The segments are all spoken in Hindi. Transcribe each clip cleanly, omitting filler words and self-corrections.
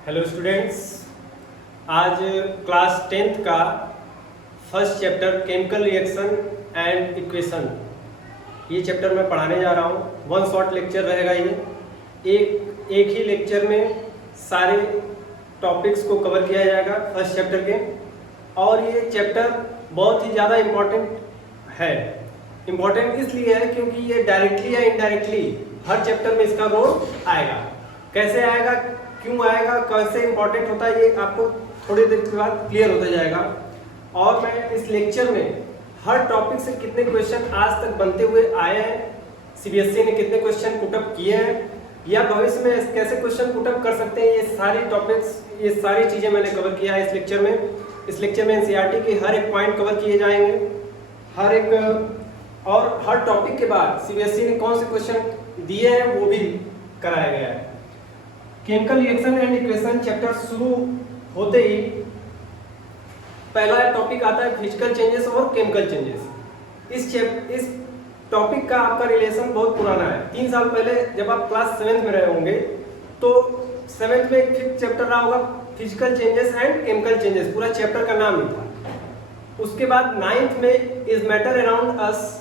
हेलो स्टूडेंट्स, आज क्लास 10th का first chapter chemical reaction and equation, ये चैप्टर मैं पढ़ाने जा रहा हूँ। वन शॉट लेक्चर रहेगा ये। एक ही लेक्चर में सारे टॉपिक्स को कवर किया जाएगा फर्स्ट चैप्टर के। और ये चैप्टर बहुत ही ज़्यादा इम्पॉर्टेंट है। इम्पॉर्टेंट इसलिए है क्योंकि ये डायरेक्टली या इनडायरेक्टली हर चैप्टर में इसका रोल आएगा। कैसे आएगा, क्यों आएगा, कैसे इंपॉर्टेंट होता है, ये आपको थोड़ी देर के बाद क्लियर होता जाएगा। और मैं इस लेक्चर में हर टॉपिक से कितने क्वेश्चन आज तक बनते हुए आए हैं, सीबीएसई ने कितने क्वेश्चन पुटअप किए हैं या भविष्य में कैसे क्वेश्चन पुटअप कर सकते हैं, ये सारी टॉपिक्स, ये सारी चीज़ें मैंने कवर किया है इस लेक्चर में। इस लेक्चर में एनसीईआरटी के हर एक पॉइंट कवर किए जाएंगे, हर एक, और हर टॉपिक के बाद सीबीएसई ने कौन से क्वेश्चन दिए हैं वो भी कराया गया है। Chemical reaction and equation chapter शुरू होते ही पहला टॉपिक आता है फिजिकल चेंजेस और केमिकल चेंजेस। इस टॉपिक का आपका रिलेशन बहुत पुराना है। 3 साल पहले जब आप क्लास 7th में रहे होंगे तो 7th में एक फिफ्थ चैप्टर रहा होगा, physical changes and chemical changes, पूरा चैप्टर का नाम ही था। उसके बाद 9th में is matter around us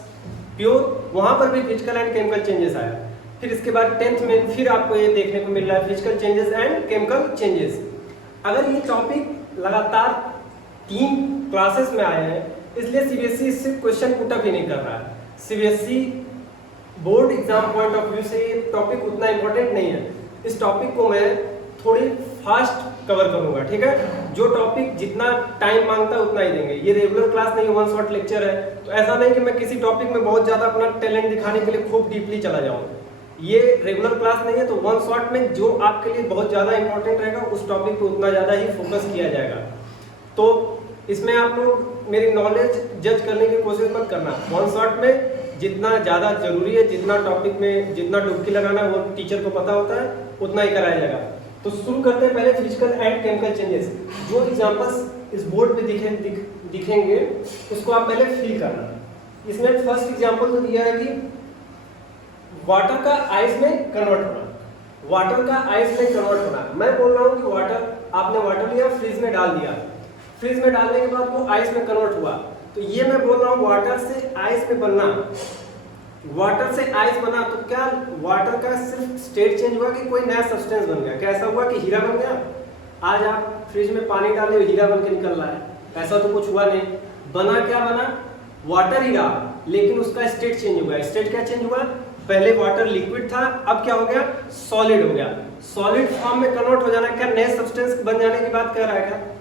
pure, वहां पर भी फिजिकल एंड केमिकल चेंजेस आया। फिर इसके बाद 10th में फिर आपको ये देखने को मिल रहा है physical changes and chemical changes. अगर ये टॉपिक लगातार 3 क्लासेस में आए हैं, इसलिए सीबीएसई इससे क्वेश्चन पुटअप ही नहीं कर रहा है। CBSE board exam point of view से ये टॉपिक उतना इंपॉर्टेंट नहीं है। इस टॉपिक को मैं थोड़ी फास्ट कवर करूंगा, ठीक है। जो टॉपिक जितना टाइम मांगता है उतना ही देंगे। ये रेगुलर क्लास नहीं है, वन शॉट लेक्चर है, तो ऐसा नहीं कि मैं किसी टॉपिक में बहुत ज्यादा अपना टैलेंट दिखाने के लिए खूब डीपली चला जाऊँ। ये रेगुलर क्लास नहीं है, तो वन शॉट में जो आपके लिए बहुत ज़्यादा इंपॉर्टेंट रहेगा उस टॉपिक पे उतना ज़्यादा ही फोकस किया जाएगा। तो इसमें आप लोग मेरी नॉलेज जज करने की कोशिश मत करना। वन शॉट में जितना ज़्यादा जरूरी है, जितना टॉपिक में जितना डुबकी लगाना है वो टीचर को पता होता है, उतना ही कराया जाएगा। तो शुरू करते हैं पहले फिजिकल एंड केमिकल चेंजेस। जो एग्जाम्पल्स इस बोर्ड पे दिखेंगे उसको आप पहले फील करना। इसमें फर्स्ट एग्जाम्पल तो दिया है कि वाटर का आइस में कन्वर्ट होना। वाटर का आइस में कन्वर्ट होना, मैं बोल रहा हूँ कि वाटर, आपने वाटर लिया, फ्रिज में डाल दिया, फ्रिज में डालने के बाद वो आइस में कन्वर्ट हुआ, तो ये मैं बोल रहा हूँ वाटर से आइस में बनना। वाटर से आइस बना तो क्या वाटर का सिर्फ स्टेट चेंज हुआ कि कोई नया सब्सटेंस बन गया? क्या ऐसा हुआ कि हीरा बन गया? आज आप फ्रिज में पानी डाले हीरा बन के निकल रहा है, ऐसा तो कुछ हुआ नहीं। बना क्या बना? वाटर ही रहा, लेकिन उसका स्टेट चेंज हुआ। स्टेट क्या चेंज हुआ? पहले वाटर लिक्विड था, अब क्या हो गया? सॉलिड हो गया। सॉलिड फॉर्म में कन्वर्ट हो जाना, क्या नए सब्सटेंस बन जाने की बात कह रहा है?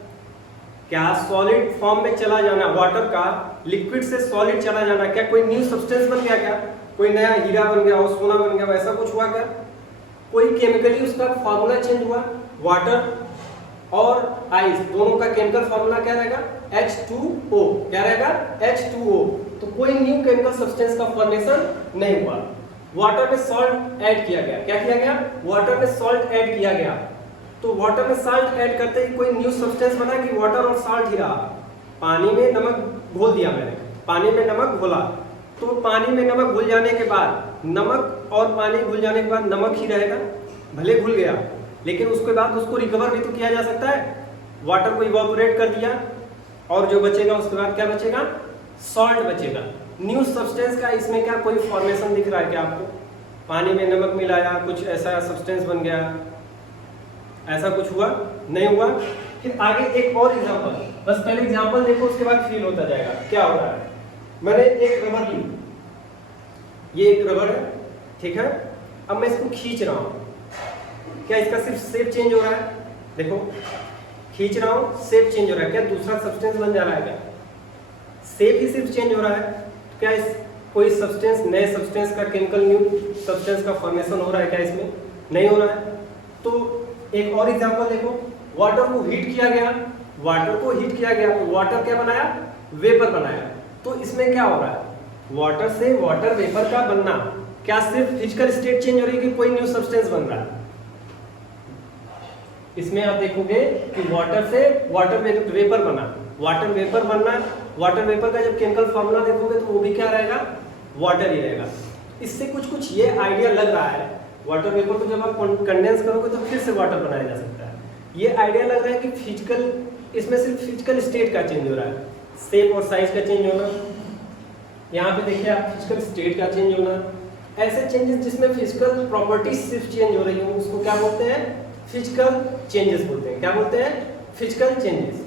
क्या सॉलिड फॉर्म में चला जाना, वाटर का लिक्विड से सॉलिड चला जाना, क्या कोई न्यू सब्सटेंस बन गया? क्या कोई नया हीरा बन गया और सोना बन गया, वैसा कुछ हुआ क्या? कोई केमिकली उसका फॉर्मूला चेंज हुआ? वाटर और आइस दोनों का केमिकल फॉर्मूला क्या रहेगा? H2O। क्या रहेगा? H2O। तो कोई न्यू केमिकल सब्सटेंस का फॉर्मेशन नहीं हुआ। वाटर में सॉल्ट ऐड किया गया। क्या किया गया? वाटर में सॉल्ट ऐड किया गया। तो वाटर में सॉल्ट ऐड करते ही कोई न्यू सब्सटेंस बना कि वाटर और सॉल्ट ही रहा? पानी में नमक घोल दिया मैंने, पानी में नमक घोला, तो पानी में नमक घुल जाने के बाद, नमक और पानी घुल जाने के बाद नमक ही रहेगा, भले घुल गया, लेकिन उसके बाद उसको रिकवर भी तो किया जा सकता है। वाटर को इवैपोरेट कर दिया और जो बचेगा उसके बाद क्या बचेगा? सॉल्ट बचेगा। न्यू सब्सटेंस का इसमें क्या कोई फॉर्मेशन दिख रहा है क्या आपको? पानी में नमक मिलाया, कुछ ऐसा सब्सटेंस बन गया, ऐसा कुछ हुआ? नहीं हुआ। फिर आगे एक और एग्जांपल, बस पहले एग्जांपल देखो, उसके बाद फील होता जाएगा क्या हो रहा है। मैंने एक रबर ली, ये एक रबर है, ठीक है। अब मैं इसको खींच रहा हूँ, क्या इसका सिर्फ शेप चेंज हो रहा है? देखो खींच रहा हूँ, शेप चेंज हो रहा है, क्या दूसरा सब्सटेंस बन जा रहा है? क्या शेप ही सिर्फ चेंज हो रहा है? क्या इस कोई सब्सटेंस, नए सब्सटेंस का, केमिकल न्यू सब्सटेंस का फॉर्मेशन हो रहा है क्या इसमें? नहीं हो रहा है। तो एक और एग्जांपल देखो, वाटर को हीट किया गया, वाटर को हीट किया गया तो वाटर क्या बनाया? वेपर बनाया। तो इसमें क्या हो रहा है? वाटर से वाटर वेपर का बनना, क्या सिर्फ फिजिकल स्टेट चेंज हो रही है कि कोई न्यू सब्सटेंस बन रहा है? इसमें आप देखोगे कि वाटर से वाटर वेपर बना, वाटर वेपर बनना, वाटर वेपर का जब केमिकल फॉर्मूला देखोगे तो वो भी क्या रहेगा? वाटर ही रहेगा। इससे कुछ ये आइडिया लग रहा है, वाटर वेपर को जब आप कंडेंस करोगे तो फिर से वाटर बनाया जा सकता है। ये आइडिया लग रहा है कि फिजिकल, इसमें सिर्फ फिजिकल स्टेट का चेंज हो रहा है, शेप और साइज का चेंज होना। यहाँ पे देखिए आप फिजिकल स्टेट का चेंज होना, ऐसे चेंजेस जिसमें फिजिकल प्रॉपर्टीज सिर्फ चेंज हो रही हो उसको क्या बोलते हैं? फिजिकल चेंजेस बोलते हैं। क्या बोलते हैं? Physical changes.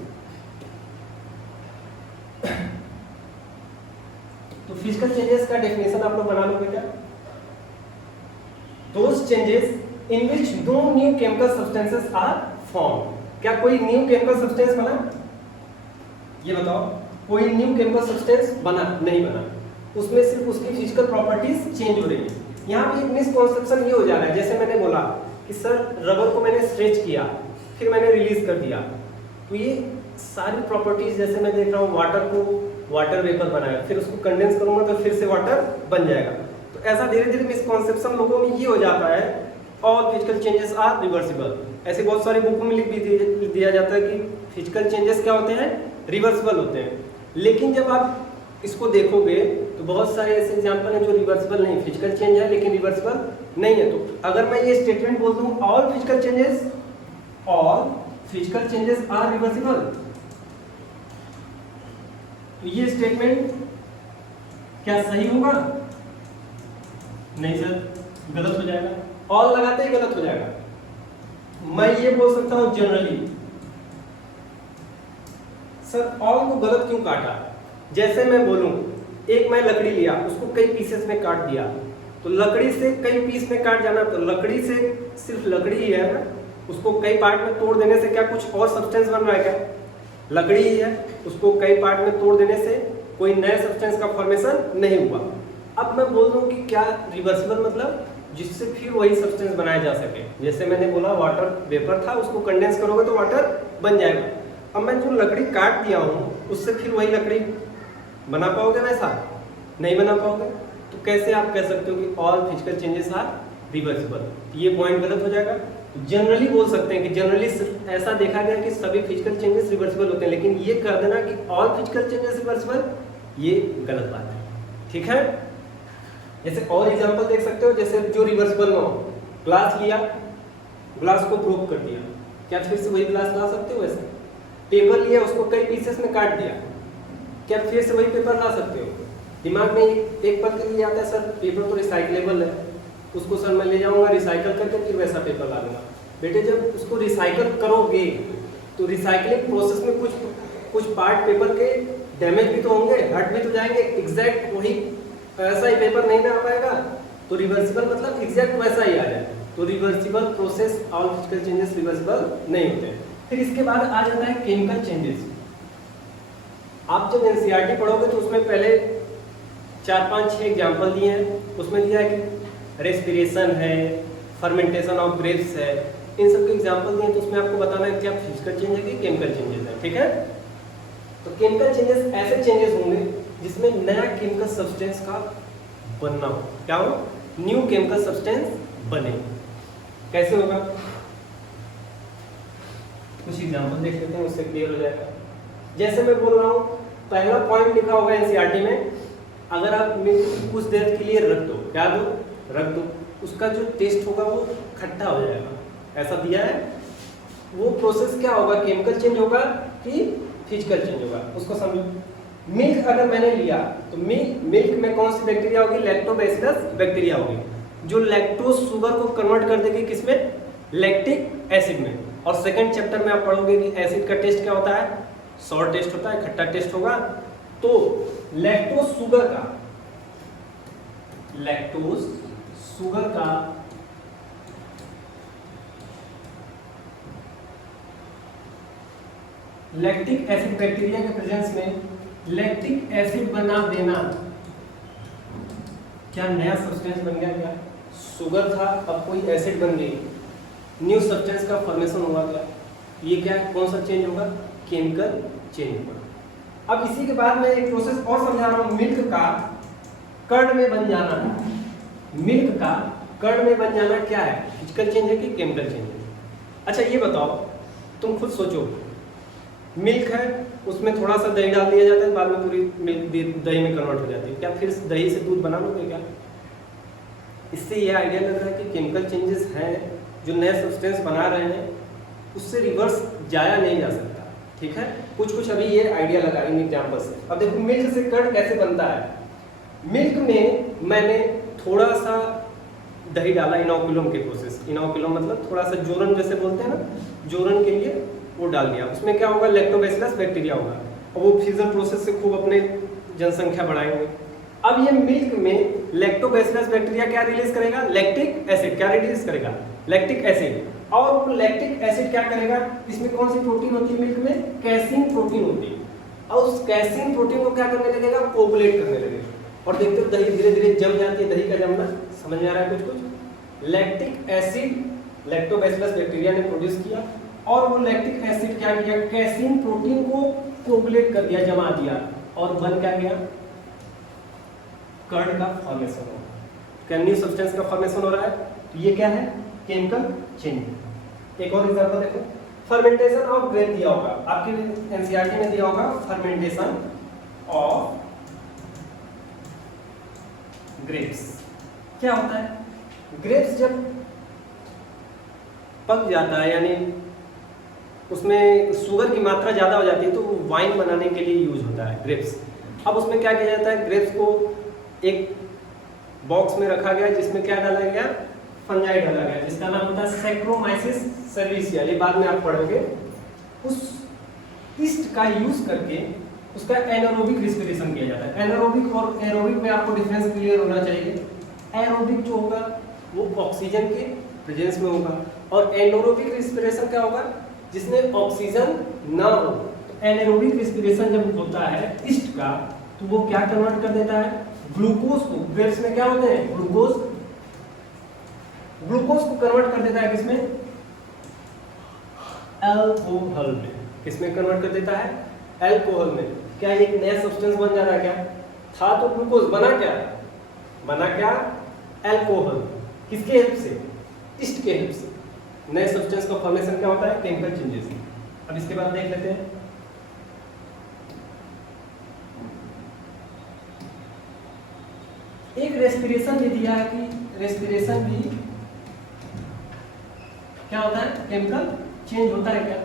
तो फिजिकल चेंजेस का डेफिनेशन आप लोग बना लो बेटा। Those changes in which no new chemical substances are form. क्या कोई न्यू केमिकल सब्सटेंस बना? ये बताओ, कोई न्यू केमिकल सब्सटेंस बना? नहीं बना। उसमें सिर्फ उसकी फिजिकल प्रॉपर्टीज चेंज हो रही है। यहाँ पे एक मिसकॉन्सेप्शन ये हो जा रहा है, जैसे मैंने बोला कि सर रबर को मैंने स्ट्रेच किया फिर मैंने रिलीज कर दिया, तो ये सारी प्रॉपर्टीज, जैसे मैं देख रहा हूँ वाटर को वाटर वेपर बनाया, फिर उसको कंडेंस करूंगा तो फिर से वाटर बन जाएगा। तो ऐसा धीरे धीरे मिसकॉन्सेप्शन लोगों में ये हो जाता है, all physical changes are reversible. ऐसे बहुत सारी बुक में लिख भी दिया जाता है कि फिजिकल चेंजेस क्या होते हैं? रिवर्सिबल होते हैं। लेकिन जब आप इसको देखोगे तो बहुत सारे ऐसे एग्जांपल हैं जो रिवर्सिबल नहीं, फिजिकल चेंज है लेकिन रिवर्सिबल नहीं है। तो अगर मैं ये स्टेटमेंट बोल दूं all physical changes are reversible, तो ये स्टेटमेंट क्या सही होगा? नहीं सर, गलत हो जाएगा। ऑल लगाते ही गलत हो जाएगा। मैं ये बोल सकता हूं जनरली। सर ऑल को गलत क्यों काटा? जैसे मैं बोलूं एक मैं लकड़ी लिया, उसको कई पीसेस में काट दिया, तो लकड़ी से कई पीस में काट जाना, तो लकड़ी से सिर्फ लकड़ी ही है ना, उसको कई पार्ट में तोड़ देने से क्या कुछ और सब्सटेंस बन रहा है क्या? लकड़ी ही है, उसको कई पार्ट में तोड़ देने से कोई नए सब्सटेंस का फॉर्मेशन नहीं हुआ। अब मैं बोल दूं कि क्या रिवर्सिबल मतलब जिससे फिर वही सब्सटेंस बनाया जा सके। जैसे मैंने बोला वाटर वेपर था, उसको कंडेंस करोगे तो वाटर बन जाएगा। अब मैं जो लकड़ी काट दिया हूँ उससे फिर वही लकड़ी बना पाओगे? वैसा नहीं बना पाओगे। तो कैसे आप कह सकते हो कि all physical changes are reversible? ये पॉइंट गलत हो जाएगा। जनरली बोल सकते हैं कि जनरली ऐसा देखा गया कि सभी फिजिकल चेंजेस रिवर्सिबल होते हैं, लेकिन ये कह देना कि ऑल फिजिकल चेंजेस रिवर्सिबल, ये गलत बात है। ठीक है? जैसे और एग्जांपल देख सकते हो, जैसे जो रिवर्सिबल हो, ग्लास लिया, ग्लास को ब्रोक कर दिया, क्या फिर से वही ग्लास ला सकते हो? वैसे पेपर लिया, उसको कई पीसेस में काट दिया, क्या फिर से वही पेपर ला सकते हो? दिमाग में एक पल के लिए आता है सर पेपर तो रिसाइकलेबल है, उसको सर मैं ले जाऊंगा रिसाइकल करके फिर वैसा पेपर ला लूंगा। बेटे जब उसको रिसाइकल करोगे तो रिसाइकलिंग प्रोसेस में कुछ पार्ट पेपर के डैमेज भी तो होंगे, हट भी तो जाएंगे, एग्जैक्ट वही ऐसा ही पेपर नहीं ना आ पाएगा। तो रिवर्सिबल मतलब एग्जैक्ट वैसा ही आ जाए। तो reversible process, all physical changes reversible नहीं होते। फिर इसके बाद आ जाता है केमिकल चेंजेस। आप जब एनसीईआरटी पढ़ोगे तो उसमें पहले 4-5-6 एग्जाम्पल दिए हैं। उसमें दिया है कि रेस्पिरेशन है, फर्मेंटेशन ऑफ ग्रेप्स है, इन सब के एग्जाम्पल दिए हैं। तो उसमें आपको बताना है क्या फिजिकल चेंज है कि केमिकल चेंजेस है। ठीक है? तो केमिकल चेंजेस ऐसे चेंजेस होंगे जिसमें नया केमिकल सब्सटेंस का बनना हो। क्या हो? न्यू केमिकल सब्सटेंस बने। कैसे होगा? कुछ एग्जाम्पल देख लेते हैं, उससे क्लियर हो जाएगा। जैसे मैं बोल रहा हूँ, पहला पॉइंट लिखा होगा एनसीईआरटी में, अगर आप कुछ देर के लिए रख दो, क्या दो? रख दो, उसका जो टेस्ट होगा वो खट्टा हो जाएगा। ऐसा दिया है। वो प्रोसेस क्या होगा? केमिकल चेंज होगा कि फिजिकल चेंज होगा? उसको समझो। मिल्क अगर मैंने लिया तो मिल्क में कौन सी बैक्टीरिया होगी? लैक्टोबैसिलस बैक्टीरिया होगी, जो लैक्टोज शुगर को कन्वर्ट कर देगी किसमें? लैक्टिक एसिड में। और सेकंड चैप्टर में आप पढ़ोगे कि एसिड का टेस्ट क्या होता है? सॉर टेस्ट होता है, खट्टा टेस्ट होगा। तो लैक्टोज शुगर का लैक्टिक एसिड बैक्टीरिया के प्रेजेंस में लैक्टिक एसिड बना देना, क्या नया सब्सटेंस बन गया? क्या शुगर था अब कोई एसिड बन गई, न्यू सब्सटेंस का फॉर्मेशन हुआ। क्या ये क्या कौन सा चेंज होगा? केमिकल चेंज होगा। अब इसी के बाद मैं एक प्रोसेस और समझा रहा हूं, मिल्क का कर्ड में बन जाना। मिल्क का कर्ड में बन जाना क्या है? फिजिकल चेंज है कि केमिकल चेंज है? अच्छा ये बताओ, तुम खुद सोचो, मिल्क है, उसमें थोड़ा सा दही डाल दिया जाता है, बाद में पूरी दही में कन्वर्ट हो जाती है, क्या फिर दही से दूध बना लोगे क्या? इससे ये आइडिया लग रहा है कि केमिकल चेंजेस हैं जो नए सब्सटेंस बना रहे हैं, उससे रिवर्स जाया नहीं जा सकता। ठीक है, कुछ कुछ अभी ये आइडिया लगाएंगे एग्जाम्पल से। अब देखो मिल्क से कर्ड कैसे बनता है। मिल्क में मैंने थोड़ा सा दही डाला, इनोकुलम के प्रोसेस, इनोकुलम मतलब थोड़ा सा जोरन जैसे बोलते हैं ना, जोरन के लिए वो डाल दिया। उसमें क्या होगा, लैक्टोबैसिलस बैक्टीरिया होगा और वो फ्यूजन प्रोसेस से खूब अपने जनसंख्या बढ़ाएंगे। अब ये मिल्क में लैक्टोबैसिलस बैक्टीरिया क्या रिलीज करेगा, लैक्टिक एसिड। क्या रिलीज करेगा, लैक्टिक एसिड। और वो लैक्टिक एसिड क्या करेगा, इसमें कौन सी प्रोटीन होती है मिल्क में, कैसीन प्रोटीन होती है। और उस कैसीन प्रोटीन को क्या करने लगेगा, कोगुलेट करने लगेगा। और देखते हो दही धीरे धीरे जम जाती है, दही का जमना समझ में आ रहा है कुछ कुछ। लैक्टिक एसिड लैक्टोबैसिलस बैक्टीरिया ने प्रोड्यूस किया और वो लैक्टिक एसिड क्या किया, कैसीन प्रोटीन को कोगुलेट कर दिया, जमा दिया और बन क्या गया, कर्ड का फॉर्मेशन हो, क्या न्यू सब्सटेंस का फॉर्मेशन हो रहा है। तो ये क्या है, केमिकल चेंज। एक और एग्जांपल देखो, फर्मेंटेशन ऑफ ग्रेप दिया होगा आपके एनसीईआरटी में, दिया होगा फर्मेंटेशन ऑफ ग्रेप्स। क्या होता है, ग्रेप्स जब पक जाता है यानी उसमें शुगर की मात्रा ज़्यादा हो जाती है तो वो वाइन बनाने के लिए यूज होता है ग्रेप्स। अब उसमें क्या किया जाता है, ग्रेप्स को एक बॉक्स में रखा गया जिसमें क्या डाला गया, फंजाई डाला गया जिसका नाम होता है सैक्रोमाइसिस सर्विसिया, ये बाद में आप पढ़ोगे। उस ईस्ट का यूज करके उसका एनारोबिक रेस्पिरेशन किया जाता है। एनारोबिक और एरोबिक में आपको डिफरेंस क्लियर होना चाहिए। एरोबिक जो होगा वो ऑक्सीजन के प्रेजेंस में होगा और एनारोबिक रेस्पिरेशन क्या होगा, जिसमें ऑक्सीजन ना हो। तो एनारोबिक रेस्पिरेशन जब होता है ईस्ट का तो वो क्या कन्वर्ट कर देता है, ग्लूकोज को, ग्रेप्स में क्या होते हैं ग्लूकोज, ग्लूकोज को कन्वर्ट कर देता है किसमें, अल्कोहल में। किसमें कन्वर्ट कर देता है, अल्कोहल में। क्या एक नया सब्सटेंस बन जा रहा है, क्या था तो ग्लूकोज, बना क्या, बना क्या अल्कोहल। किसके हेल्प से, ईस्ट के हेल्प से। नए सब्सटेंस का फॉर्मेशन क्या होता है, केमिकल चेंजेस। अब इसके बाद देख लेते हैं, एक रेस्पिरेशन भी दिया है कि रेस्पिरेशन भी क्या होता है, केमिकल चेंज होता है क्या।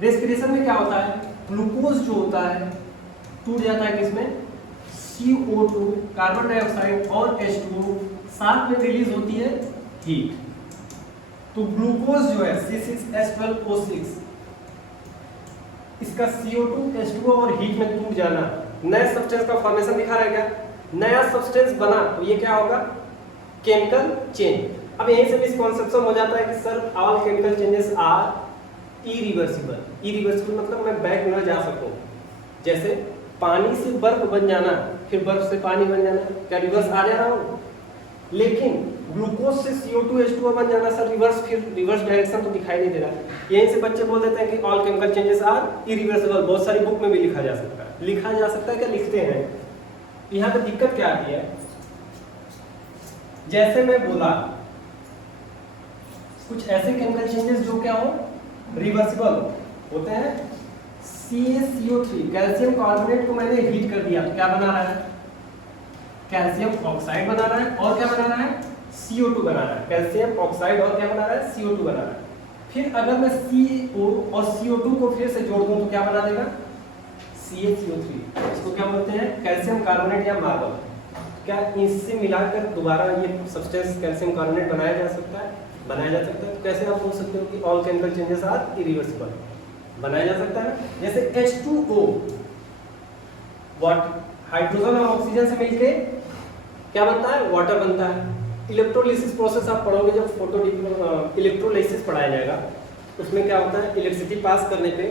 रेस्पिरेशन में क्या होता है, ग्लूकोज जो होता है टूट जाता है किसमें, CO2, कार्बन डाइऑक्साइड और H2O, साथ में रिलीज होती है हीट। तो ग्लूकोज जो है C6H12O6, इसका CO2, H2O और हीट में टूट जाना नए सब्सटेंस का फॉर्मेशन दिखा रहा है क्या, नया सब्सटेंस बना तो ये क्या होगा, केमिकल चेंज। अब यहीं से मिसकॉन्सेप्शन हो जाता है कि sir all chemical changes are irreversible. Irreversible मतलब मैं बैक न जा सकूं, जैसे पानी से बर्फ बन जाना फिर बर्फ से पानी बन जाना, क्या रिवर्स आ जा रहा हूं। लेकिन ग्लूकोज से CO2 H2O बन जाना सर रिवर्स, फिर रिवर्स डायरेक्शन तो दिखाई नहीं दे रहा। यहीं से बच्चे बोल देते हैं कि all chemical changes are irreversible. बहुत सारी बुक में भी लिखा जा सकता है, लिखा जा सकता है क्या, लिखते हैं। यहाँ पे दिक्कत क्या आती है, जैसे मैं बोला कुछ ऐसे केमिकल चेंजेस जो क्या हो, रिवर्सिबल होते हैं। CaCO3 कैल्शियम कार्बोनेट को मैंने हीट कर दिया तो क्या बना रहा है, कैल्शियम ऑक्साइड बना रहा है और क्या बना रहा है, CO2 बना रहा है। कैल्शियम ऑक्साइड और क्या बना रहा है, CO2 बना रहा है। फिर अगर मैं CO और CO2 को फिर से जोड़ दूं तो क्या बना देगा, CaCO3। इसको क्या बोलते हैं, कैल्शियम कार्बोनेट या मार्बल। क्या इससे मिलाकर दोबारा ये सब्सटेंस कैल्शियम कार्बोनेट बनाया जा सकता है, बनाया जा सकता है। तो कैसे आप बोल सकते हो कि all chemical changes are irreversible, बनाया जा सकता है। जैसे H2O वाटर, हाइड्रोजन और ऑक्सीजन से मिलके क्या बनता है, वाटर बनता है। इलेक्ट्रोलिसिस प्रोसेस आप पढ़ोगे जब फोटो इलेक्ट्रोलिसिस पढ़ाया जाएगा, उसमें क्या होता है, इलेक्ट्रिसिटी पास करने पे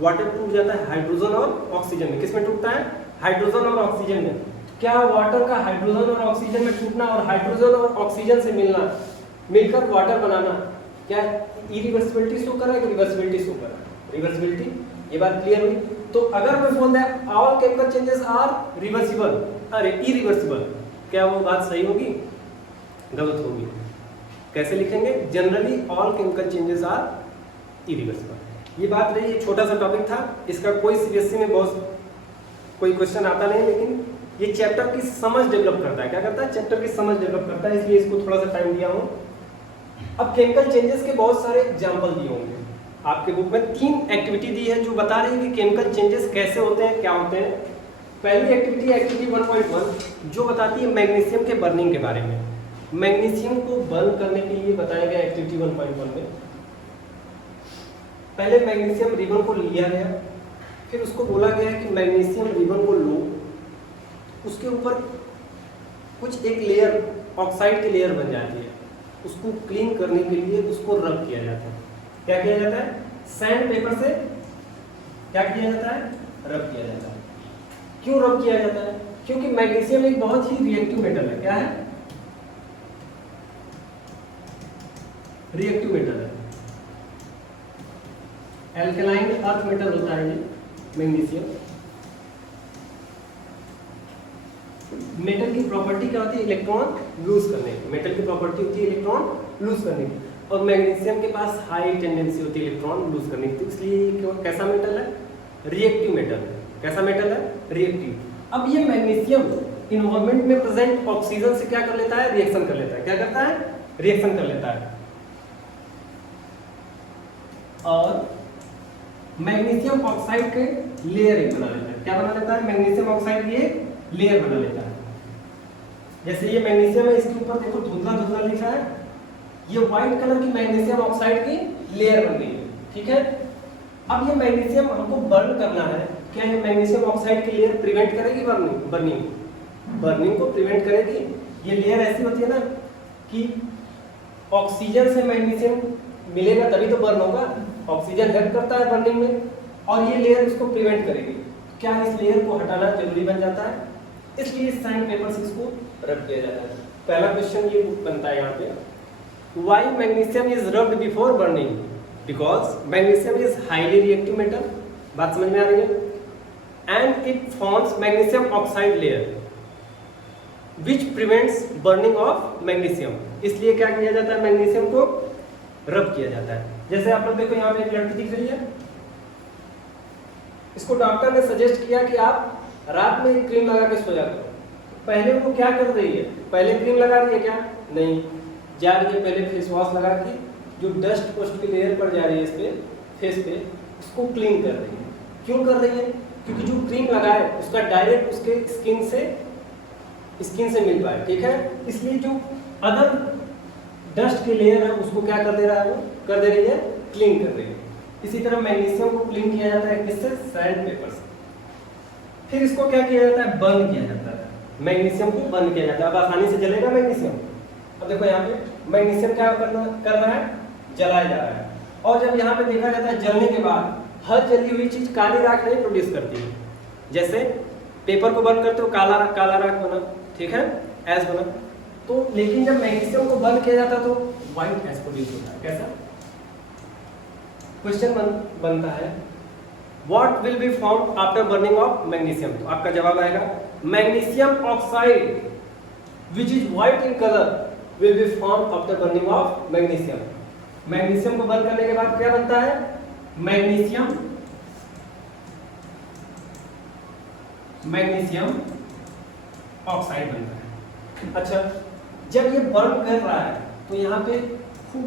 वाटर टूट जाता है हाइड्रोजन और ऑक्सीजन में। किसमें टूटता है, हाइड्रोजन और ऑक्सीजन में। क्या वाटर का हाइड्रोजन और ऑक्सीजन में टूटना और हाइड्रोजन और ऑक्सीजन से मिलना, मिलकर वाटर बनाना, क्या इरिवर्सिबिलिटी शो कर रहा है कि रिवर्सिबिलिटी शो कर रहा है, रिवर्सिबिलिटी। ये बात क्लियर हुई। तो अगर मैं बोल दें all chemical changes are reversible, अरे इरिवर्सिबल, क्या वो बात सही होगी, गलत होगी। कैसे लिखेंगे, generally all chemical changes are irreversible. ये बात रही, एक छोटा सा टॉपिक था, इसका कोई सीबीएसई में बहुत कोई क्वेश्चन आता नहीं, लेकिन ये चैप्टर की समझ डेवलप करता है। क्या करता है, चैप्टर की समझ डेवलप करता है, इसलिए इसको थोड़ा सा टाइम दिया हूँ। अब केमिकल चेंजेस के बहुत सारे एग्जाम्पल दिए होंगे आपके बुक में। 3 एक्टिविटी दी है जो बता रही है कि केमिकल चेंजेस कैसे होते हैं, क्या होते हैं। पहली एक्टिविटी 1.1 जो बताती है मैग्नीशियम के बर्निंग के बारे में। मैग्नीशियम को बर्न करने के लिए बताया गया एक्टिविटी 1.1 में। पहले मैग्नीशियम रिबन को लिया गया, फिर उसको बोला गया कि मैग्नीशियम रिबन को लो, उसके ऊपर कुछ एक लेयर ऑक्साइड की लेयर बन जाती है, उसको क्लीन करने के लिए उसको रब किया जाता है। क्या किया जाता है? सैंड पेपर से क्या किया जाता है? रब किया जाता है। क्यों रब किया जाता है? क्योंकि मैग्नीशियम एक बहुत ही रिएक्टिव मेटल है। क्या है? रिएक्टिव मेटल है, एल्कलाइन अर्थ मेटल होता है ये मैग्नीशियम। मेटल की प्रॉपर्टी क्या होती है? इलेक्ट्रॉन लूज करने की। मेटल की प्रॉपर्टी होती है इलेक्ट्रॉन लूज करने की, और मैग्नीशियम के पास हाई टेंडेंसी होती है इलेक्ट्रॉन लूज करने की, इसलिए कैसा मेटल है? रिएक्टिव मेटल है। कैसा मेटल है? रिएक्टिव। अब ये मैग्नीशियम इन्वायरमेंट में प्रेजेंट ऑक्सीजन से क्या कर लेता है? रिएक्शन कर लेता है। क्या करता है? रिएक्शन कर लेता है। और मैग्नीशियम ऑक्साइड के लेयर एक बना लेता है। क्या बना लेता है? मैग्नीशियम ऑक्साइड की एक लेयर बना लेता है। जैसे ये मैग्नीशियम है, इसके ऊपर देखो धुंधला धुंधला लिखा है, ये व्हाइट कलर की मैग्नीशियम ऑक्साइड की लेयर बन गई है। ठीक है, अब ये मैग्नीशियम हमको बर्न करना है। क्या ये मैग्नीशियम ऑक्साइड की लेयर प्रिवेंट करेगी बर्निंग को प्रिवेंट करेगी। ये लेयर ऐसी होती है ना कि ऑक्सीजन से मैग्नीशियम मिलेगा तभी तो बर्न होगा। ऑक्सीजन हेल्प करता है बर्निंग में, और ये लेयर इसको प्रिवेंट करेगी। क्या इस लेयर को हटाना जरूरी बन जाता है, इसलिए सैंड पेपर से इसको रब किया जाता है। पहला क्वेश्चन ये बनता है यहाँ पे, why magnesium is rubbed before burning? Because magnesium is highly reactive metal. बात समझ में आ रही है? And it forms magnesium oxide layer which prevents burning of magnesium. इसलिए क्या किया जाता है? मैग्नीशियम को रब किया जाता है। जैसे आप लोग देखो यहाँ पे एक लड़की दिख रही है, इसको डॉक्टर ने सजेस्ट किया कि आप रात में एक क्रीम लगा के सो जा करो। पहले वो क्या कर रही है? पहले क्रीम लगा रही है क्या? नहीं, जा रही है पहले फेस वॉश लगा के जो डस्ट पोस्ट की लेयर पड़ जा रही है इस पे फेस पे, उसको क्लीन कर रही है। क्यों कर रही है? क्योंकि जो क्रीम लगाए उसका डायरेक्ट उसके स्किन से मिल पाए। ठीक है, इसलिए जो अदर डस्ट की लेयर है उसको क्या कर दे रहा है? वो कर दे रही है, क्लीन कर रही है। इसी तरह मैग्नीशियम को क्लीन किया जाता है किससे? सैंड पेपर से। फिर इसको क्या किया जाता है? बर्न किया जाता है। मैग्नीशियम को बर्न किया जाता है। अब आसानी से जलेगा मैग्नीशियम। अब देखो यहाँ पे मैग्नीशियम क्या कर रहा है? जलाया जा रहा है। और जब यहाँ पे देखा जाता है जलने के बाद हर जली हुई चीज काली राख नहीं प्रोड्यूस करती है। जैसे पेपर को बर्न करते हो काला राख बना, ठीक है, एस बना। तो लेकिन जब मैग्नीशियम को बर्न किया जाता है तो व्हाइट एस प्रोड्यूस होता है। कैसा? क्वेश्चन बनता है what will be form after burning of magnesium. तो आपका जवाब आएगा magnesium oxide which is white in colour will be form after burning of magnesium. Magnesium को बर्न करने के बाद क्या बनता है? मैग्नीशियम ऑक्साइड बनता है। अच्छा, जब ये बर्न कर रहा है तो यहाँ पे खूब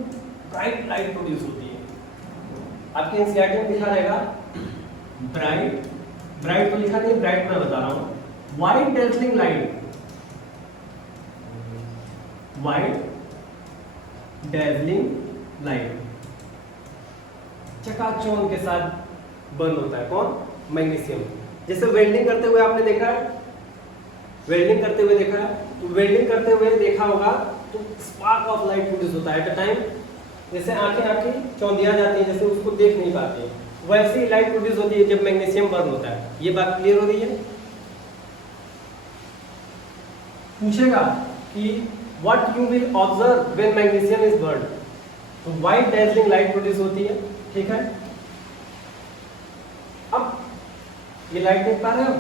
ब्राइट लाइट प्रोड्यूस होती है। आपके एनसीईआरटी में लिखा रहेगा ब्राइट तो लिखा नहीं, ब्राइट मैं बता रहा हूँ। वाइट डेजलिंग लाइट, चकाचौंध के साथ बर्न होता है। कौन? मैग्नीशियम। जैसे वेल्डिंग करते हुए आपने देखा है, तो वेल्डिंग करते हुए देखा होगा तो स्पार्क ऑफ लाइट प्रोड्यूस होता है एट अ टाइम। जैसे आंखें चौंधिया जाती है, जैसे उसको देख नहीं पाती है, वैसे ही लाइट प्रोड्यूस होती है जब मैग्नीशियम बर्न होता है। ये बात क्लियर हो रही है? पूछेगा कि what you will observe when magnesium is burn, तो व्हाइट डेजलिंग लाइट प्रोड्यूस होती है। ठीक है, अब ये लाइट देख पा रहे हो,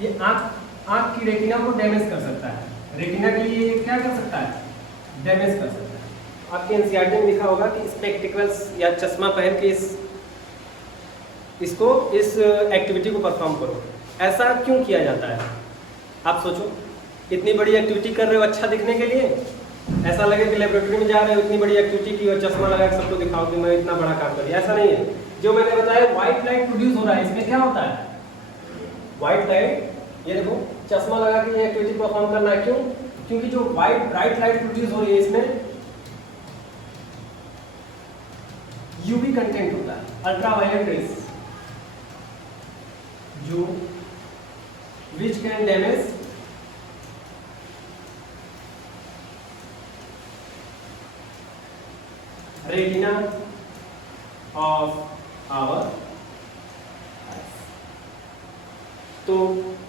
ये आंख की रेटिना को डैमेज कर सकता है। रेटिना के लिए क्या कर सकता है? डैमेज कर सकता है। आपके एनसीईआरटी में लिखा होगा कि स्पेक्टिकल्स या चश्मा पहन के इस एक्टिविटी को परफॉर्म करो। ऐसा क्यों किया जाता है? आप सोचो, इतनी बड़ी एक्टिविटी कर रहे हो अच्छा दिखने के लिए, ऐसा लगे कि लेबोरेटरी में जा रहे हो, इतनी बड़ी एक्टिविटी की और चश्मा लगा के सबको दिखाओ कि मैं इतना बड़ा काम कर दिया, ऐसा नहीं है। जो मैंने बताया व्हाइट लाइट प्रोड्यूस हो रहा है, इसमें क्या होता है, व्हाइट लाइट, ये देखो चश्मा लगा के ये एक्टिविटी परफॉर्म करना है, क्यों? क्योंकि जो ब्राइट लाइट प्रोड्यूस हो रही है इसमें यूवी कंटेंट होता है, अल्ट्रावायलेट रेज, जो which can damage retina of our eyes. तो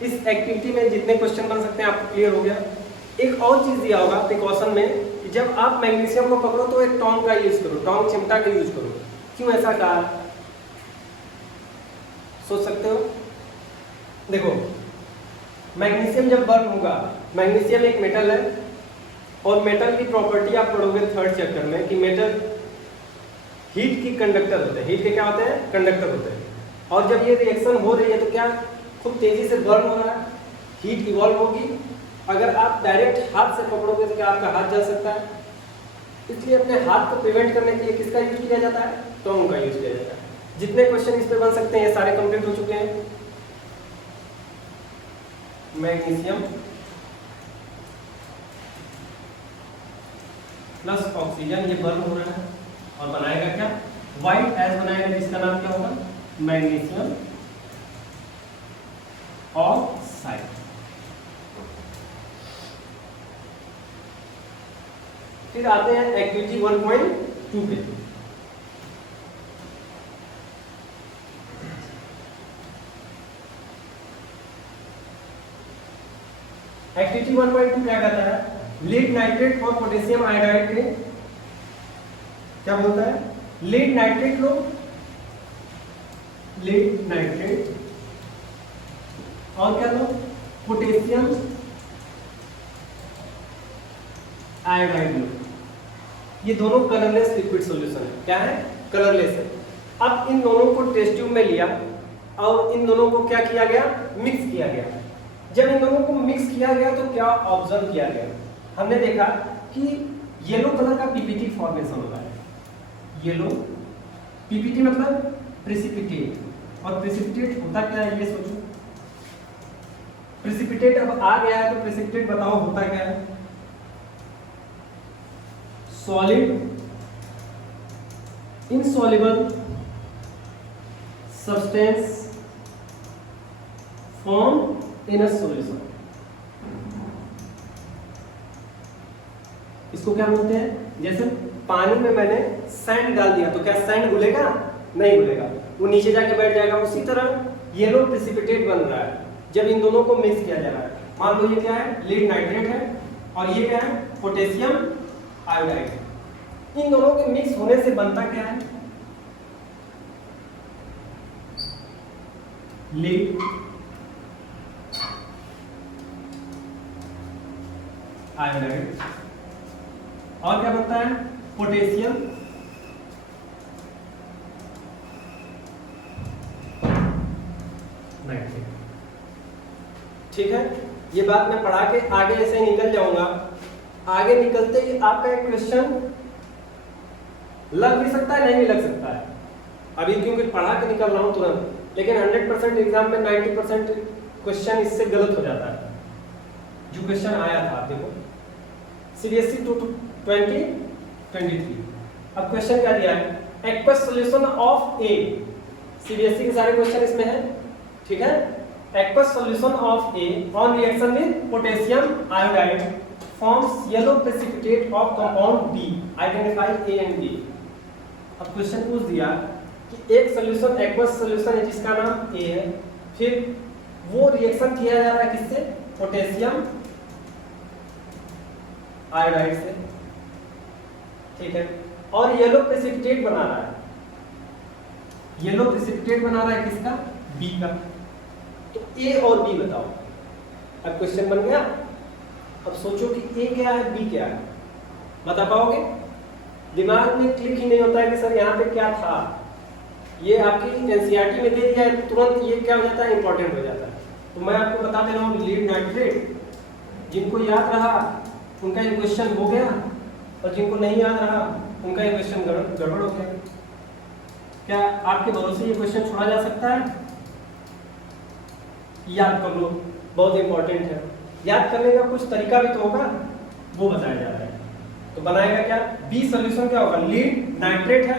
इस एक्टिविटी में जितने क्वेश्चन बन सकते हैं आपको क्लियर हो गया। एक और चीज दिया होगा प्रिकॉशन में कि जब आप मैग्नीशियम को पकड़ो तो एक टोंग का यूज करो, टोंग चिमटा का यूज करो। क्यों ऐसा कहा, सोच सकते हो? देखो मैग्नीशियम जब बर्न होगा, मैग्नीशियम एक मेटल है और मेटल की प्रॉपर्टी आप पढ़ोगे थर्ड चैप्टर में कि मेटल हीट की कंडक्टर होते हैं। हीट के क्या होते हैं? कंडक्टर होते हैं। और जब ये रिएक्शन हो रही है तो क्या खूब तेजी से बर्न हो रहा है, हीट इवॉल्व होगी। अगर आप डायरेक्ट हाथ से पकड़ोगे तो क्या आपका हाथ जल सकता है? इसलिए अपने हाथ को प्रिवेंट करने के लिए किसका यूज किया जाता है? टोंग का यूज किया जाता है। जितने क्वेश्चन इस पे बन सकते हैं ये सारे कंप्लीट हो चुके हैं। मैग्नीशियम प्लस ऑक्सीजन ये बर्न हो रहा है और बनाएगा क्या? व्हाइट एज बनाएगा, जिसका नाम क्या होगा? Magnesium oxide. फिर आते हैं एक्टिविटी 1.2 पे। एक्टिविटी 1.2 क्या कहता है? लीड नाइट्रेट और पोटेशियम आयोडाइड के क्या बोलता है? लीड नाइट्रेट लो, लीड नाइट्रेट और क्या लो? पोटेशियम आयोडाइड लो। ये दोनों कलरलेस लिक्विड सॉल्यूशन है। क्या है? कलरलेस है। अब इन दोनों को टेस्ट ट्यूब में लिया और इन दोनों को क्या किया गया? मिक्स किया गया। जब इन दोनों को मिक्स किया गया तो क्या ऑब्जर्व किया गया? हमने देखा कि येलो कलर का पीपीटी फॉर्मेशन होता है। येलो पीपीटी मतलब प्रेसिपिटेट, और प्रेसिपिटेट होता क्या है ये सोचो। प्रेसिपिटेट अब आ गया है तो प्रेसिपिटेट बताओ होता क्या है? Solid insoluble substance form in a solution. इसको क्या बोलते हैं? जैसे पानी में मैंने सैंड डाल दिया तो क्या सैंड घुलेगा? नहीं घुलेगा, वो नीचे जाके बैठ जाएगा। उसी तरह येलो प्रेसिपिटेट बन रहा है जब इन दोनों को मिक्स किया जा रहा है। मान लो ये क्या है? लीड नाइट्रेट है और ये क्या है? Potassium iodide. इन दोनों के मिक्स होने से बनता क्या है? लीड आयोडाइड और क्या बनता है? Potassium nitrate. ठीक है, ये बात मैं पढ़ा के आगे ऐसे निकल जाऊंगा। आगे निकलते ही आपका एक क्वेश्चन लग भी सकता है, नहीं भी लग सकता है। अभी क्योंकि पढ़ा के निकल रहा हूं तुरंत, लेकिन 100% एग्जाम में 90% क्वेश्चन इससे गलत हो जाता है। जो क्वेश्चन आया था देखो सीबीएसई 2023। अब क्वेश्चन क्या दिया है? Aqueous solution of A. CBSE के सारे क्वेश्चन इसमें है। ठीक है, aqueous solution of A on reaction with potassium iodide forms yellow precipitate of compound B, identify A and B. अब क्वेश्चन पूछ दिया कि एक सॉल्यूशन एक्वस सॉल्यूशन है जिसका नाम ए है, फिर वो रिएक्शन किया जा रहा है किससे? पोटेशियम आयोडाइड से। ठीक है, और येलो प्रेसिपिटेट बना रहा है। येलो प्रेसिपिटेट बना रहा है किसका? बी का। तो ए और बी बताओ। अब क्वेश्चन बन गया। अब सोचो कि ए क्या है, बी क्या है, बता पाओगे? दिमाग में क्लिक ही नहीं होता है कि सर यहाँ पे क्या था। ये आपकी एनसीईआरटी में दे दिया है, तुरंत ये क्या हो जाता है? इंपॉर्टेंट हो जाता है। तो मैं आपको बता दे रहा हूँ लीड नाइट्रेट, जिनको याद रहा उनका ये क्वेश्चन हो गया। और जिनको नहीं याद रहा उनका ये क्वेश्चन गड़बड़ हो गया। क्या आपके भरोसे ये क्वेश्चन छोड़ा जा सकता है? याद कर लो, बहुत इंपॉर्टेंट है। याद करने का कुछ तरीका भी तो होगा, वो बताया जा रहा है। तो बनाएगा क्या? बी सॉल्यूशन क्या होगा? लीड नाइट्रेट है,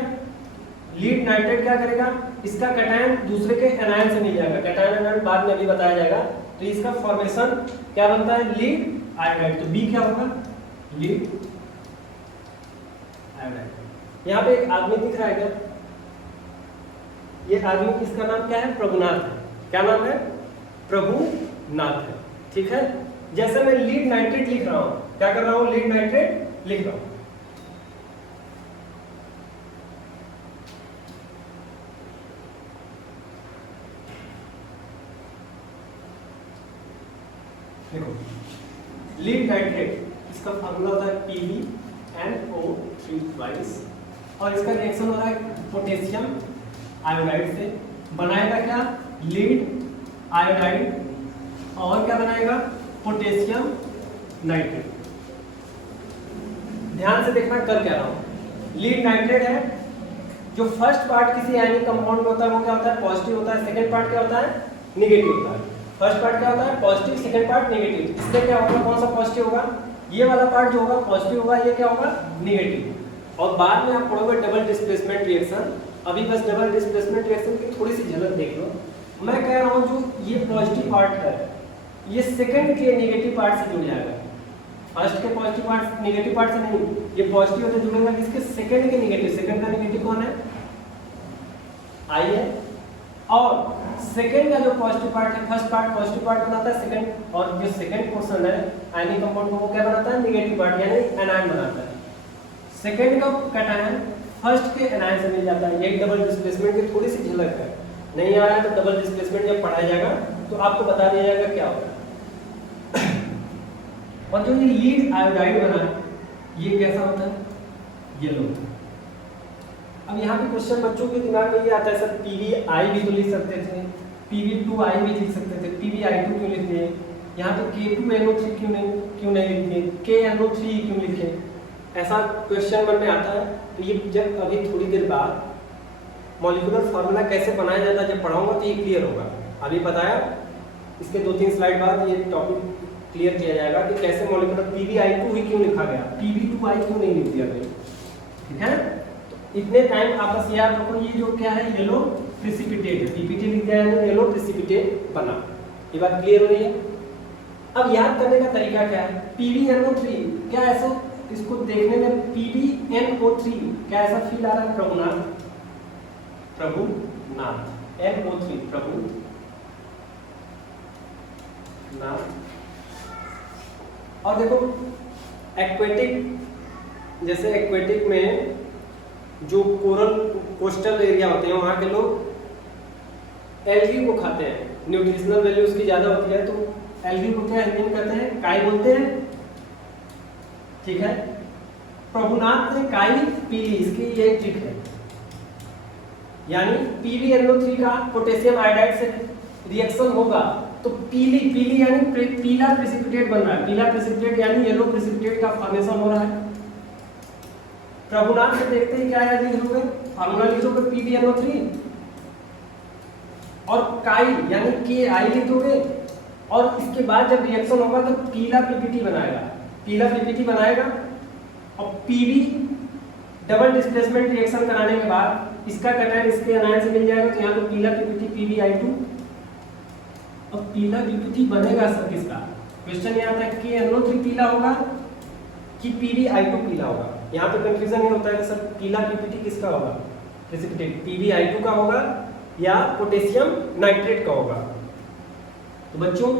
लीड नाइट्रेट क्या करेगा? इसका कैटायन दूसरे के एनायन से मिल जाएगा। कैटायन एनायन बाद में भी बताया जाएगा। तो इसका फॉर्मेशन क्या बनता है? Lead iodide. तो बी क्या होगा? Lead iodide. यहाँ पे एक आदमी दिख रहा है क्या? ये आदमी, इसका नाम क्या है? प्रभुनाथ है। क्या नाम है? प्रभुनाथ है। ठीक है। जैसे मैं लीड नाइट्रेट लिख रहा हूं, क्या कर रहा हूं? लीड नाइट्रेट लिख रहा हूं। देखो, लीड नाइट्रेट, इसका फार्मूला होता है PbNO3 ट्वाइस, और इसका रिएक्शन हो रहा है पोटेशियम आयोडाइड से। बनाएगा क्या? लीड आयोडाइड, और क्या बनाएगा? Potassium nitrate. ध्यान से देखना कर क्या रहा हूं। लीड नाइट्रेट है, जो फर्स्ट पार्ट किसी आयनिक कंपाउंड में होता है वो क्या होता है? पॉजिटिव होता है। सेकंड पार्ट क्या होता है? नेगेटिव होता है। फर्स्ट पार्ट क्या होता है? Positive, second part negative. इसमें क्या होगा? कौन सा पॉजिटिव होगा? ये वाला पार्ट जो होगा पॉजिटिव होगा, ये क्या होगा? नेगेटिव। और बाद में आप पढ़ोगे डबल डिस्प्लेसमेंट रिएक्शन। अभी बस डबल डिस्प्लेसमेंट रिएक्शन की थोड़ी सी झलक देख लो। मैं कह रहा हूं जो ये पॉजिटिव पार्ट है, ये सेकंड के नेगेटिव पार्ट से जुड़ जाएगा। फर्स्ट के पॉजिटिव पार्ट नेगेटिव पार्ट से नहीं, ये पॉजिटिव होते जुड़ेगा किसके? सेकंड के नेगेटिव। सेकंड का नेगेटिव कौन है? आई है। और सेकंड का जो पॉजिटिव पार्ट है, फर्स्ट पार्ट पॉजिटिव पार्ट बनाता है सेकंड, और जो सेकंड पोर्शन है आयनिक कंपाउंड को वो क्या बनाता है? नेगेटिव पार्ट, यानी एनायन बनाता है। सेकंड का कैटायन फर्स्ट के एनायन से मिल जाता है। एक डबल डिस्प्लेसमेंट की थोड़ी सी झलक है। नहीं आ रहा है तो डबल डिस्प्लेसमेंट जब पढ़ाया जाएगा तो आपको बता दिया जाएगा क्या होगा। और जो ये लीड आयोडाइड बना है, ये कैसा होता है? येलो। अब यहाँ पे क्वेश्चन बच्चों के दिमाग में ये आता है, सर PbI भी तो लिख सकते थे, Pb2I भी लिख सकते थे, PbI2 क्यों लिख दिए? यहाँ पे K2NO3 क्यों नहीं लिख दिए? KNO3 क्यों लिखे? ऐसा क्वेश्चन मन में आता है। तो ये जब अभी थोड़ी देर बाद मॉलिक्यूलर फार्मूला कैसे बनाया जाता है जब पढ़ाऊंगा तो ये क्लियर होगा। अभी बताया, इसके 2-3 स्लाइड बाद ये टॉपिक क्लियर किया जाएगा कि कैसे मॉलिक्यूलर PbI2 ही क्यों लिखा गया, Pb2I क्यों नहीं लिख दिया गया। ठीक है, तो इतने टाइम आप बस याद रखो, ये जो क्या है? येलो प्रिसिपिटेट है। PPT लिख दिया है, येलो प्रिसिपिटेट बना। ये बात क्लियर हो रही है? अब याद करने का तरीका क्या है? PbNO3, क्या ऐसा इसको देखने में PbNO3 क्या ऐसा फील आ रहा है? प्रभुनाथ, प्रभुनाथ, NO3 प्रभुनाथ। और देखो एक्वेटिक, जैसे एक्वेटिक में जो कोरल कोस्टल एरिया होते हैं वहां के लोग एल्गी को खाते हैं, न्यूट्रिशनल वैल्यू उसकी ज्यादा होती है, तो एल्गी को क्या हिंदी में कहते हैं? काई बोलते हैं। ठीक है, प्रभुनाथ ने काई पी ली, इसकी ये ट्रिक है। यानी PbNO3 का पोटेशियम आयोडाइड से रिएक्शन होगा तो पीली यानी पीला प्रेसिपिटेट बन रहा है। पीला प्रेसिपिटेट यानी येलो प्रेसिपिटेट का फॉर्मेशन हो रहा है। प्रभुनाथ से देखते ही क्या याद लिखोगे? फार्मूला लिखोगे PbNO3, और काई यानी KI लिखोगे, और इसके बाद जब रिएक्शन होगा तो पीला PPT बनाएगा। पीला PPT बनाएगा और PB डबल डिस्प्लेसमेंट रिएक्शन कराने के बाद इसका कैटायन इसके एनायन से मिल जाएगा, तो यहाँ तो पीला PPT PbI2, और पीला PPT बनेगा सर किसका? क्वेश्चन ये आता है कि NO3 पीला होगा कि PbI2 पीला होगा। यहाँ पे कंफ्यूजन ये होता है कि सर पीला PPT किसका होगा? प्रेसिपिटेट PbI2 का होगा या पोटेशियम नाइट्रेट का होगा। तो बच्चों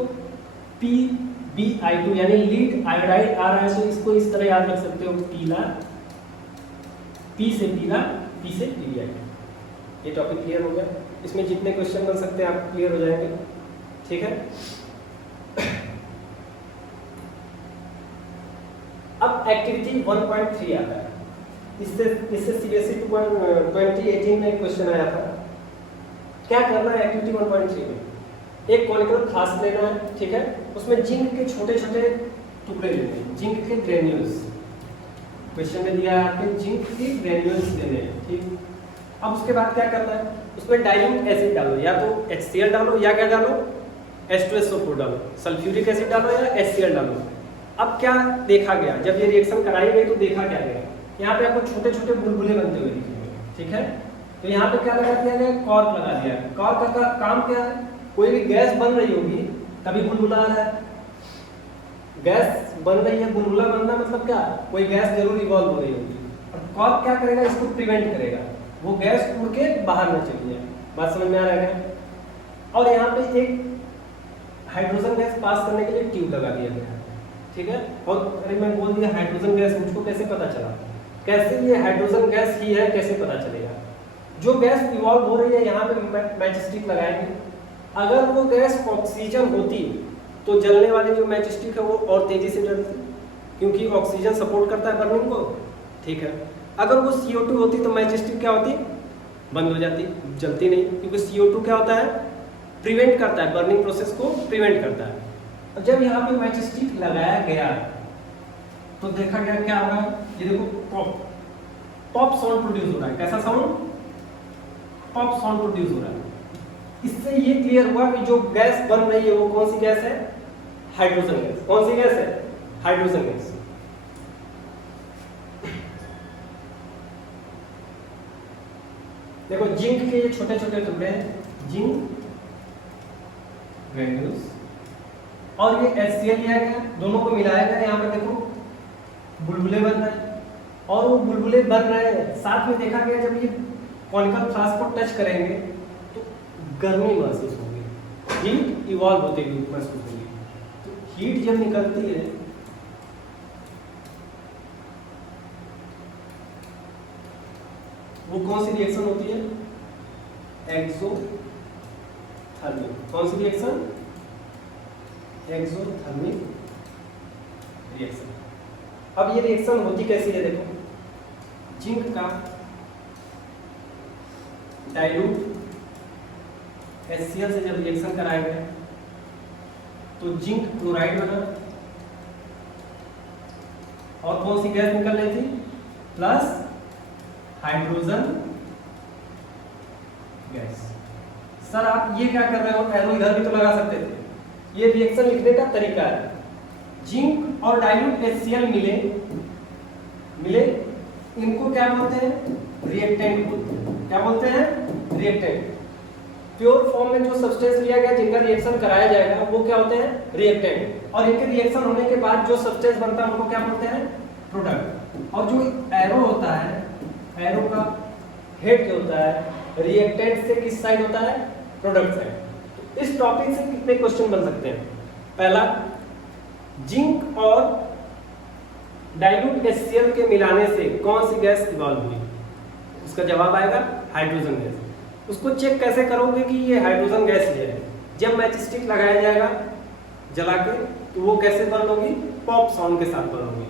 PbI2 यानी लीड आयोडाइड आ रहा है, तो इसको इस तरह याद रख सकते हो, पीला, P से पीला, P से PbI2। ये टॉपिक क्लियर हो गया। इसमें जितने क्वेश्चन बन सकते हैं आप क्लियर हो जाएंगे। ठीक है, अब एक्टिविटी 1.3 आता है। इससे CBSE 2018 में एक क्वेश्चन आया था। क्या करना है एक्टिविटी 1.3 में? एक कॉनिकल फ्लास्क लेना है, ठीक है, उसमें जिंक के छोटे छोटे टुकड़े लेने हैं, जिंक के ग्रेन्यूल्स। क्वेश्चन में दिया है आपके जिंक के ग्रेन्यूल्स देने हैं, ठीक। अब उसके बाद क्या करना है, उसमें डाइल्यूट एसिड डालो, या तो HCl डालो या क्या डालो, H2SO4 डालो, सल्फ्यूरिक एसिड डालो या HCl डालो। अब क्या देखा गया, जब ये रिएक्शन कराई गई तो देखा क्या गया, यहाँ पे आपको छोटे छोटे बुलबुले बनते हुए दिखेंगे, ठीक है। तो यहाँ पे क्या लगा दिया गया, कॉर्क लगा दिया है। कॉर्क का काम क्या है, कोई भी गैस बन रही होगी तभी बुलबुला आ रहा है, गैस बन रही है, बुलबुला बनना मतलब क्या, कोई गैस जरूर इवॉल्व हो रही होगी, और कॉर्क क्या करेगा, इसको प्रिवेंट करेगा, वो गैस उड़ के बाहर न चली जाए। बात समझ में आ रहा है। और यहाँ पे एक हाइड्रोजन गैस पास करने के लिए ट्यूब लगा दिया गया है, ठीक है। और अरे मैं बोल दिया हाइड्रोजन गैस, मुझको कैसे पता चला, कैसे ये हाइड्रोजन गैस ही है, कैसे पता चलेगा। जो गैस इवॉल्व हो रही है यहाँ पे मैचस्टिक लगाएंगे, अगर वो गैस ऑक्सीजन होती तो जलने वाली जो मैचस्टिक है वो और तेजी से जलती, क्योंकि ऑक्सीजन सपोर्ट करता है बर्निंग को, ठीक है। अगर वो CO2 होती तो मैचस्टिक क्या होती, बंद हो जाती, जलती नहीं, क्योंकि CO2 क्या होता है, प्रिवेंट करता है, बर्निंग प्रोसेस को प्रिवेंट करता है। और जब यहाँ पे मैचस्टिक लगाया गया तो देखा गया क्या होगा, ये देखो पॉप साउंड प्रोड्यूस हो रहा है। कैसा साउंड, पॉप साउंड प्रोड्यूस हो रहा है। इससे ये क्लियर हुआ कि जो गैस बन रही है वो कौन सी गैस है, हाइड्रोजन गैस। कौन सी गैस है, हाइड्रोजन गैस। देखो जिंक के ये छोटे छोटे टुकड़े हैं, जिंक ग्रेन्यूल्स, और ये HCl लिया गया, दोनों को मिलाया गया, यहाँ पर देखो बुलबुले बन रहे हैं, और वो बुलबुले बन रहे हैं, साथ में देखा गया जब ये कॉनिकल फ्लास्क को टच करेंगे तो गर्मी महसूस होगी, हीट इवॉल्व होते हुए महसूस होगी। तो हीट जब निकलती है वो कौन सी रिएक्शन होती है, एक्सोथर्मिक। कौन सी रिएक्शन, एक्सोथर्मिक रिएक्शन। अब ये रिएक्शन होती कैसी है, देखो जिंक का डाइल्यूट HCl से जब रिएक्शन कराया गया तो जिंक क्लोराइड बना, और कौन सी गैस निकल रही थी, प्लस हाइड्रोजन गैस। सर आप ये क्या कर रहे हो, एरो इधर भी तो लगा सकते थे। ये रिएक्शन लिखने का तरीका है, जिंक और डाइल्यूट HCl मिले, इनको क्या बोलते हैं, रिएक्टेंट बोलते हैं। क्या बोलते हैं, रिएक्टेंट। प्योर फॉर्म में जो सब्सटेंस लिया गया जिनका रिएक्शन कराया जाएगा वो क्या होते हैं, रिएक्टेंट। और इनके रिएक्शन होने के बाद जो सब्सटेंस बनता है उनको क्या बोलते हैं, प्रोडक्ट। और जो एरो होता है, एरो का हेड जो होता है रिएक्टेंट से किस साइड होता है, प्रोडक्ट साइड। तो इस टॉपिक से कितने क्वेश्चन बन सकते हैं। पहला, जिंक और डाइल्यूट HCl के मिलाने से कौन सी गैस इवॉल्व हुई, उसका जवाब आएगा हाइड्रोजन गैस। उसको चेक कैसे करोगे कि ये हाइड्रोजन गैस ही है, जब मैचस्टिक लगाया जाएगा जला के तो वो कैसे बर्न होगी, पॉप साउंड के साथ बर्न होगी।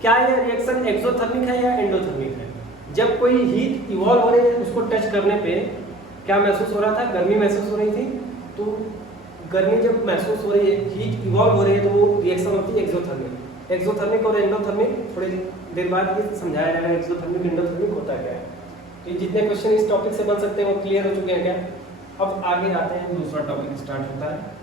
क्या ये रिएक्शन एक्सोथर्मिक है या एंडोथर्मिक है। जब कोई हीट इवॉल्व हो रही है उसको टच करने पे क्या महसूस हो रहा था, गर्मी महसूस हो रही थी। तो गर्मी जब महसूस हो रही है, हीट इवॉल्व हो रही है, तो वो रिएक्शन होती है एक्सोथर्मिक। एक्सोथर्मिक और एंडोथर्मिक थोड़ी देर बाद ये समझाया जाएगा एक्सोथर्मिक एंडोथर्मिक होता क्या है। तो जितने क्वेश्चन इस टॉपिक से बन सकते हैं वो क्लियर हो चुके हैं क्या। अब आगे आते हैं, दूसरा टॉपिक स्टार्ट होता है।